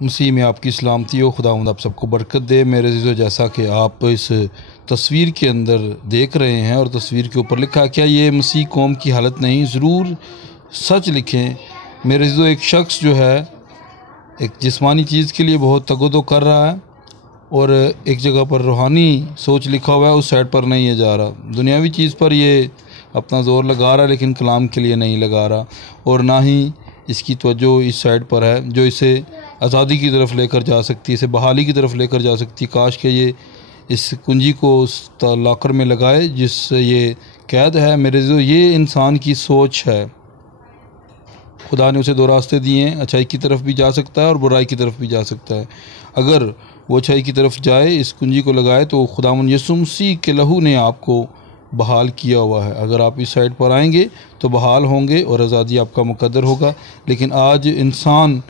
मसीह में आपकी सलामती हो। खुदावंद आप सबको बरकत दे। मेरे अज़ीज़ों, जैसा कि आप इस तस्वीर के अंदर देख रहे हैं और तस्वीर के ऊपर लिखा, क्या ये मसीह कौम की हालत नहीं? ज़रूर सच लिखें। मेरे अज़ीज़ों, एक शख्स जो है एक जिस्मानी चीज़ के लिए बहुत तगोदो कर रहा है और एक जगह पर रूहानी सोच लिखा हुआ है, उस साइड पर नहीं है जा रहा। दुनियावी चीज़ पर ये अपना ज़ोर लगा रहा है लेकिन कलाम के लिए नहीं लगा रहा, और ना ही इसकी तवज्जो इस साइड पर है जो इसे आज़ादी की तरफ लेकर जा सकती है, इसे बहाली की तरफ लेकर जा सकती है। काश के ये इस कुंजी को उस लॉकर में लगाए जिससे ये कैद है। मेरे जो ये इंसान की सोच है। खुदा ने उसे दो रास्ते दिए हैं, अच्छाई की तरफ भी जा सकता है और बुराई की तरफ भी जा सकता है। अगर वो अच्छाई की तरफ जाए, इस कुंजी को लगाए, तो खुदावंद यीशु मसीह के लहू ने आपको बहाल किया हुआ है। अगर आप इस साइड पर आएंगे तो बहाल होंगे और आज़ादी आपका मुकद्दर होगा। लेकिन आज इंसान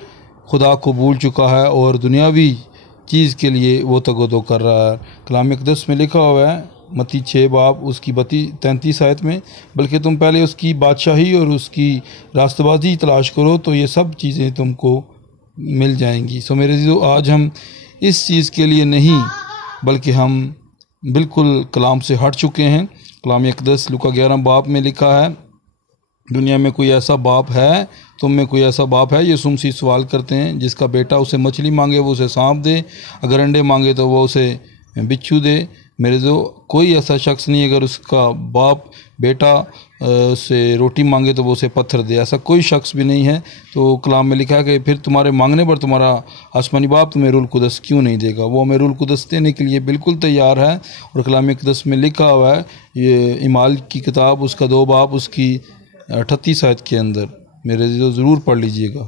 खुदा को भूल चुका है और दुनियावी चीज़ के लिए वो तगोदो कर रहा है। कलाम अक़दस में लिखा हुआ है, मत्ती 6 बाब उसकी 33 आयत में, बल्कि तुम पहले उसकी बादशाही और उसकी रास्तबाजी तलाश करो तो ये सब चीज़ें तुमको मिल जाएंगी। सो मेरे जो आज हम इस चीज़ के लिए नहीं, बल्कि हम बिल्कुल कलाम से हट चुके हैं। कलाम अक़दस लूका 11 बाब में लिखा है, दुनिया में कोई ऐसा बाप है, तुम में कोई ऐसा बाप है? यीशु मसीह सवाल करते हैं, जिसका बेटा उसे मछली मांगे वो उसे सांप दे, अगर अंडे मांगे तो वो उसे बिच्छू दे। मेरे जो कोई ऐसा शख्स नहीं, अगर उसका बाप बेटा से रोटी मांगे तो वो उसे पत्थर दे, ऐसा कोई शख्स भी नहीं है। तो कलाम में लिखा है कि फिर तुम्हारे मांगने पर तुम्हारा आसमानी बाप तुम्हें रूहुल कुदस क्यों नहीं देगा? वो हमें रूहुल कुदस देने के लिए बिल्कुल तैयार है। और कलाम अक़दस में लिखा हुआ है, ये इमाल की किताब उसका 2 बाब उसकी 38 आयत के अंदर, मेरे जो ज़रूर पढ़ लीजिएगा।